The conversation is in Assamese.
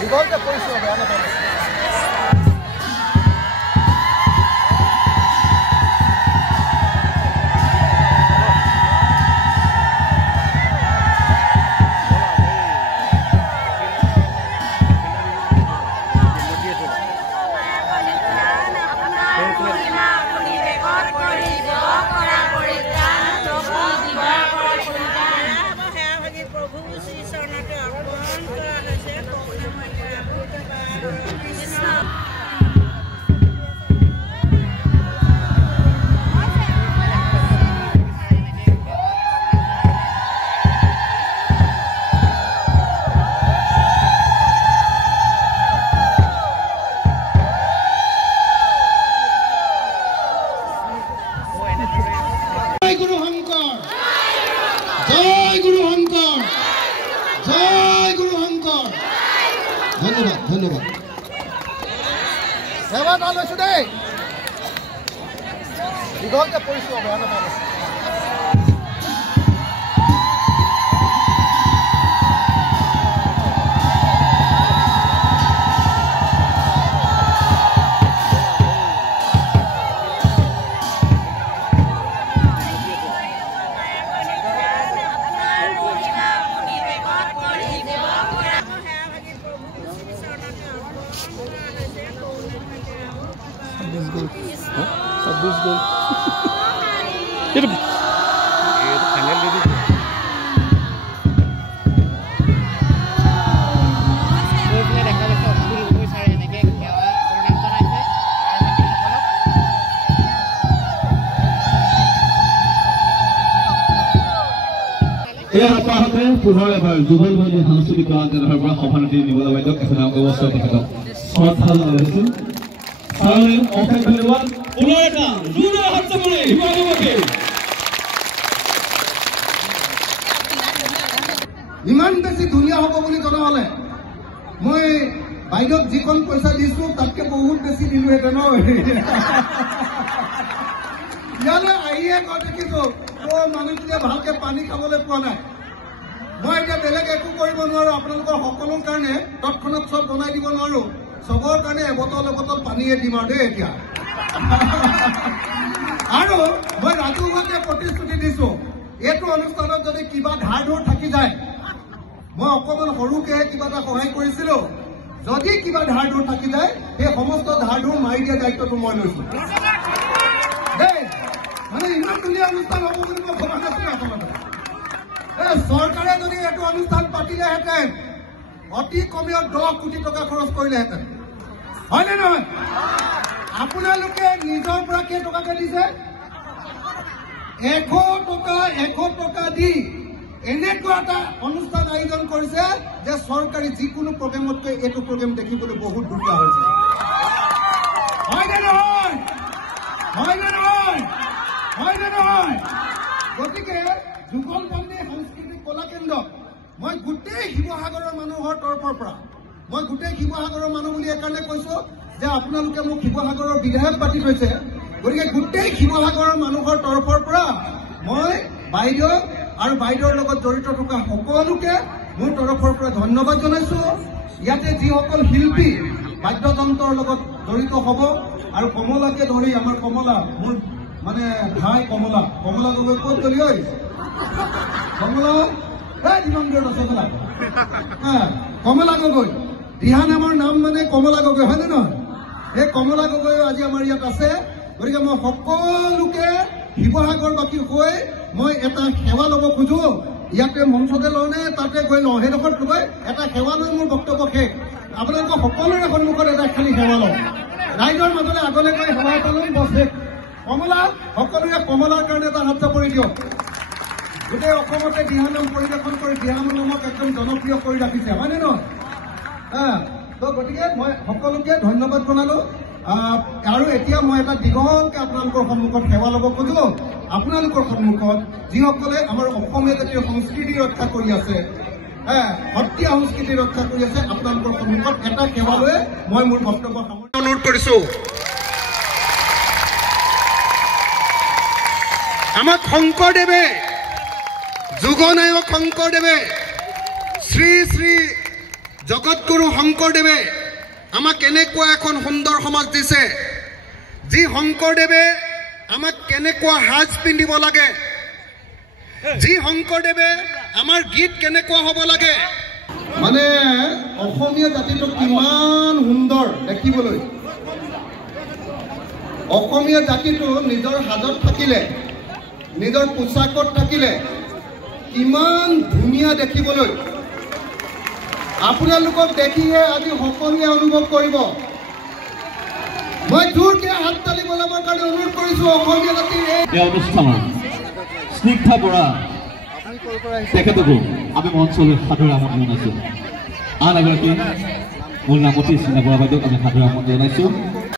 দীঘলতে পৰিছোঁ বেয়া নাপাব ধন্যবাদ সেৱা এটা লৈছোঁ দেই দীঘলতে পৰিছোঁ বেয়া নাপাব Itu final jadi. পুনৰ এবাৰ যুগল ভাই সাংস্কৃতিক কলাকেন্দ্ৰৰ পৰা সভাপতি নিবলৈ বাইদেউ এখন অৱস্থা তেখেতক শ্ৰদ্ধা জনাইছিল অশেষ ধন্যবাদ পুনৰ এটা জোৰে হাত মাৰি শিৱাগমকে ইমান বেছি ধুনীয়া হ'ব বুলি জনা হ'লে মই বাইদেউক যিখন পইচা দিছোঁ তাতকৈ বহুত বেছি দিলোঁহেঁতেন ইয়ালৈ আহিয়ে কৈ দেখিছোঁ মানুহটোৱে ভালকৈ পানী খাবলৈ পোৱা নাই মই এতিয়া বেলেগ একো কৰিব নোৱাৰোঁ আপোনালোকৰ সকলোৰ কাৰণে তৎক্ষণাত চব বনাই দিব নোৱাৰোঁ চবৰ কাৰণে এবটল পানীয়ে দিম আৰু দেই এতিয়া আৰু মই ৰাজহুৱাকে প্ৰতিশ্ৰুতি দিছোঁ এইটো অনুষ্ঠানত যদি কিবা ধাৰ ধুৰ থাকি যায় মই অকণমান সৰুকে কিবা এটা সহায় কৰিছিলোঁ যদি কিবা ধাৰ ধুৰ থাকি যায় সেই সমস্ত ধাৰ ধুৰ মাৰি দিয়া দায়িত্বটো মই লৈছোঁ দেই মানে ইমান ধুনীয়া অনুষ্ঠান হ'ব বুলি মই ভবা নাছিলোঁ আচলতে চৰকাৰে যদি এইটো অনুষ্ঠান পাতিলেহেঁতেন অতি কমেও 10 কোটি টকা খৰচ কৰিলেহেঁতেন হয়নে নহয় আপোনালোকে নিজৰ পৰা কেই টকাকে দিছে 100 টকা দি এনেকুৱা এটা অনুষ্ঠান আয়োজন কৰিছে যে চৰকাৰী যিকোনো প্ৰগ্ৰেমতকৈ এইটো প্ৰগ্ৰেম দেখিবলৈ বহুত ধুনীয়া হৈছে হয়নে নহয় গতিকে যুগল বন্দী সাংস্কৃতিক কলা কেন্দ্ৰ মই গোটেই শিৱসাগৰৰ মানুহৰ তৰফৰ পৰা মই গোটেই শিৱসাগৰৰ মানুহ বুলি এইকাৰণে কৈছোঁ যে আপোনালোকে মোক শিৱসাগৰৰ বিধায়ক পাতি থৈছে গতিকে গোটেই শিৱসাগৰৰ মানুহৰ তৰফৰ পৰা মই বাইদেউ আৰু বাইদেউৰ লগত জড়িত থকা সকলোকে মোৰ তৰফৰ পৰা ধন্যবাদ জনাইছোঁ ইয়াতে যিসকল শিল্পী বাদ্যযন্ত্ৰৰ লগত জড়িত হ'ব আৰু কমলাকে ধৰি আমাৰ কমলা মোৰ মানে ভাই কমলা গগৈ ক'ত গলি ঐ কমলা কমলা গগৈ দিহা নামৰ নাম মানে কমলা গগৈ হয়নে নহয় এই কমলা গগৈ আজি আমাৰ ইয়াত আছে গতিকে মই সকলোকে শিৱসাগৰবাসী হৈ মই এটা সেৱা ল'ব খোজো ইয়াতে মঞ্চতে লওঁনে তাতে গৈ লওঁ সেইডোখৰত গৈ এটা সেৱা লৈ মোৰ বক্তব্য শেষ আপোনালোকৰ সকলোৰে সন্মুখত এটা খালী সেৱা লওঁ ৰাইজৰ মাজতে আগলৈ গৈ সেৱা এটা লৈ বছ শেষ কমলা সকলোৰে কমলাৰ কাৰণে এটা হাত চাপৰি দিয়ক গোটেই অসমতে দিহানাম পৰিৱেশন কৰি দিহানামক একদম জনপ্ৰিয় কৰি ৰাখিছে হয়নে নহয় তো গতিকে মই সকলোকে ধন্যবাদ জনালোঁ আৰু এতিয়া মই এটা দীঘলকৈ আপোনালোকৰ সন্মুখত সেৱা ল'ব খোজোঁ আপোনালোকৰ সন্মুখত যিসকলে আমাৰ অসমীয়া জাতীয় সংস্কৃতি ৰক্ষা কৰি আছে সত্ৰীয়া সংস্কৃতি ৰক্ষা কৰি আছে আপোনালোকৰ সন্মুখত এটা সেৱা লৈ মই মোৰ বক্তব্য অনুৰোধ কৰিছোঁ আমাক শংকৰদেৱে যুগনায়ক শংকৰদেৱে শ্ৰী শ্ৰী জগতগুৰু শংকৰদেৱে আমাক কেনেকুৱা এখন সুন্দৰ সমাজ দিছে, যি শংকৰদেৱে আমাক কেনেকুৱা সাজ পিন্ধিব লাগে, যি শংকৰদেৱে আমাৰ গীত কেনেকুৱা হ'ব লাগে, মানে অসমীয়া জাতিটো কিমান সুন্দৰ দেখিবলৈ। অসমীয়া জাতিটো নিজৰ সাজত থাকিলে, নিজৰ পোচাকত থাকিলে কিমান ধুনীয়া দেখিবলৈ। আপোনালোকক দেখিয়ে আজি সকলোৱে অনুভৱ কৰিব। মই জোৰকে হাত তালি বজাবৰ কাৰণে অনুৰোধ কৰিছোঁ অসমীয়া জাতিৰ এই অনুষ্ঠানত স্নিগ্ধা বৰা তেখেতকো আমি মঞ্চলৈ সাদৰে আমন্ত্ৰণ জনাইছোঁ। আন এগৰাকী মূল নামতী স্নিগ্ধা বৰা বাইদেউক আমি সাদৰে আমন্ত্ৰণ জনাইছোঁ।